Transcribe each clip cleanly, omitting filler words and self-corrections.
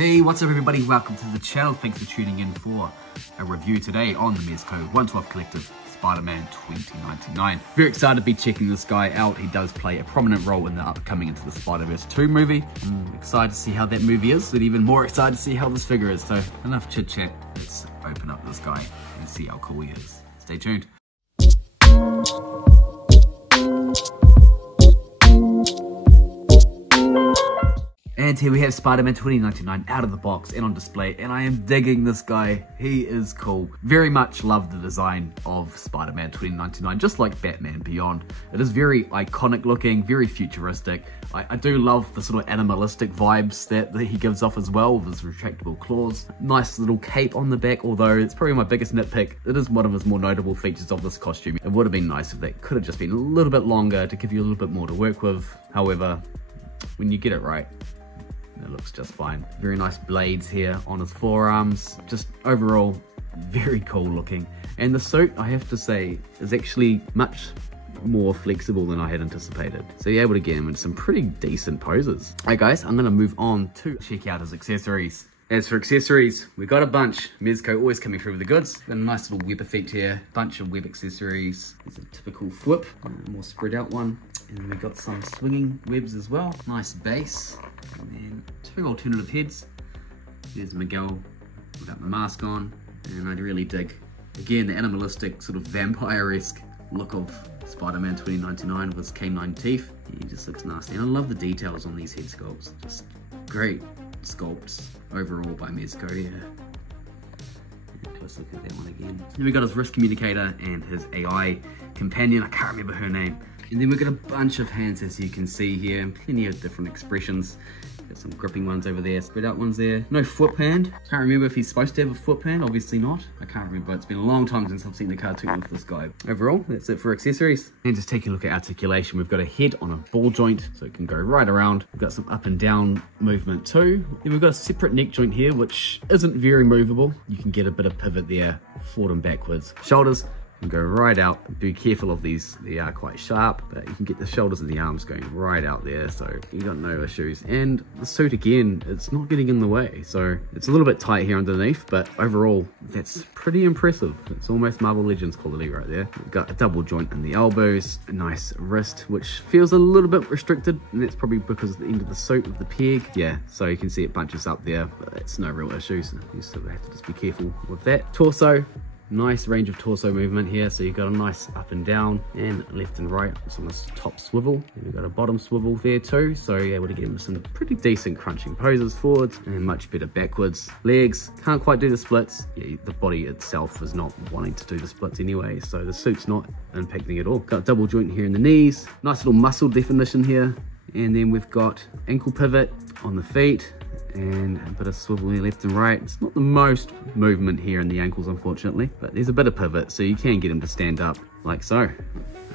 Hey, what's up everybody? Welcome to the channel. Thanks for tuning in for a review today on the Mezco 112 Collective Spider-Man 2099. Very excited to be checking this guy out. He does play a prominent role in the upcoming Into the Spiderverse 2 movie. I'm excited to see how that movie is, but even more excited to see how this figure is. So enough chit chat, let's open up this guy and see how cool he is. Stay tuned. And here we have Spider-Man 2099 out of the box and on display, and I am digging this guy. He is cool. Very much love the design of Spider-Man 2099, just like Batman Beyond. It is very iconic looking, very futuristic. I do love the sort of animalistic vibes that he gives off as well, with his retractable claws. Nice little cape on the back, although it's probably my biggest nitpick. It is one of his more notable features of this costume. It would have been nice if that could have just been a little bit longer to give you a little bit more to work with. However, when you get it right, it looks just fine. Very nice blades here on his forearms. Just overall, very cool looking. And the suit, I have to say, is actually much more flexible than I had anticipated. So you're able to get him in some pretty decent poses. Alright guys, I'm gonna move on to check out his accessories. As for accessories, we got a bunch. Mezco always coming through with the goods. Got a nice little web effect here. Bunch of web accessories. There's a typical whip, a more spread out one. And we got some swinging webs as well. Nice base. And then two alternative heads. There's Miguel without the mask on. And I really dig, again, the animalistic sort of vampire-esque look of Spider-Man 2099 with his canine teeth. He just looks nasty. And I love the details on these head sculpts. Just great sculpts overall by Mezco here. Let's look at that one again. Then we got his wrist communicator and his AI companion. I can't remember her name. And then we've got a bunch of hands, as you can see here, and plenty of different expressions. Got some gripping ones over there, spread out ones there. No flip hand. Can't remember if he's supposed to have a flip hand, obviously not. I can't remember, it's been a long time since I've seen the cartoon with this guy. Overall, that's it for accessories. And just take a look at articulation. We've got a head on a ball joint, so it can go right around. We've got some up and down movement too. Then we've got a separate neck joint here, which isn't very movable. You can get a bit of pivot there, forward and backwards. Shoulders, and go right out. Be careful of these, they are quite sharp, but you can get the shoulders and the arms going right out there, so you got no issues. And the suit again, it's not getting in the way, so it's a little bit tight here underneath, but overall that's pretty impressive. It's almost Marvel Legends quality right there. We've got a double joint in the elbows, a nice wrist which feels a little bit restricted, and that's probably because of the end of the suit with the peg. Yeah, so you can see it bunches up there, but it's no real issues. You sort of have to just be careful with that. Torso, nice range of torso movement here, so you've got a nice up and down and left and right. It's on this top swivel, and we've got a bottom swivel there too, so you're able to get him some pretty decent crunching poses forwards and much better backwards. Legs, can't quite do the splits. Yeah, the body itself is not wanting to do the splits anyway, so the suit's not impacting at all. Got a double joint here in the knees, nice little muscle definition here, and then we've got ankle pivot on the feet, and a bit of swivel here left and right. It's not the most movement here in the ankles, unfortunately, but there's a bit of pivot, so you can get him to stand up like so.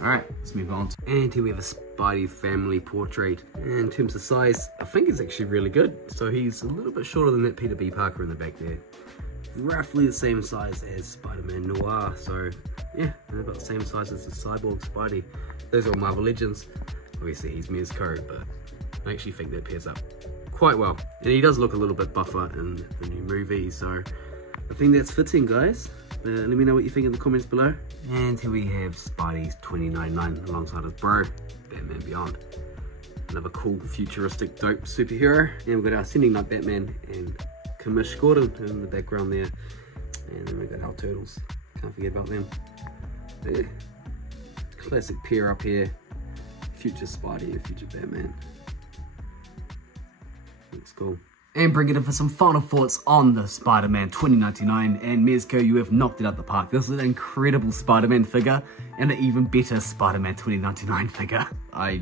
All right, let's move on. And here we have a Spidey family portrait. And in terms of size, I think it's actually really good. So he's a little bit shorter than that Peter B. Parker in the back there. Roughly the same size as Spider-Man Noir, so yeah, they're about the same size as the Cyborg Spidey. Those are all Marvel Legends. Obviously he's Mezco, but I actually think that pairs up quite well. And he does look a little bit buffer in the new movie, so I think that's fitting, guys. Let me know what you think in the comments below. And here we have Spidey's 2099 alongside his bro, Batman Beyond. Another cool, futuristic, dope superhero. And we've got our Sending Night Batman and Commish Gordon in the background there. And then we've got our Turtles. Can't forget about them. There. Classic pair up here. Future Spidey and future Batman. Looks cool. And bring it in for some final thoughts on the Spider-Man 2099. And Mezco, you have knocked it out the park. This is an incredible Spider-Man figure and an even better Spider-Man 2099 figure. I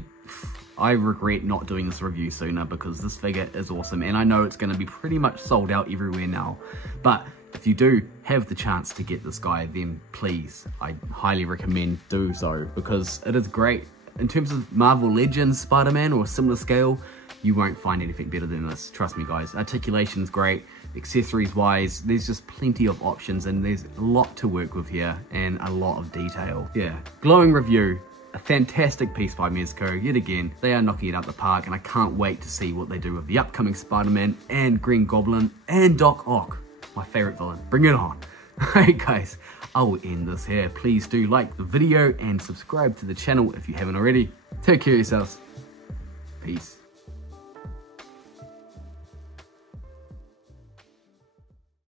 regret not doing this review sooner because this figure is awesome, and I know it's going to be pretty much sold out everywhere now. But if you do have the chance to get this guy, then please, I highly recommend do so, because it is great. In terms of Marvel Legends Spider-Man or a similar scale, you won't find anything better than this. Trust me, guys. Articulation's great. Accessories wise, there's just plenty of options, and there's a lot to work with here and a lot of detail. Yeah, glowing review. A fantastic piece by Mezco, yet again. They are knocking it out the park, and I can't wait to see what they do with the upcoming Spider-Man and Green Goblin and Doc Ock, my favorite villain. Bring it on. Alright guys, I will end this here. Please do like the video and subscribe to the channel if you haven't already. Take care of yourselves. Peace.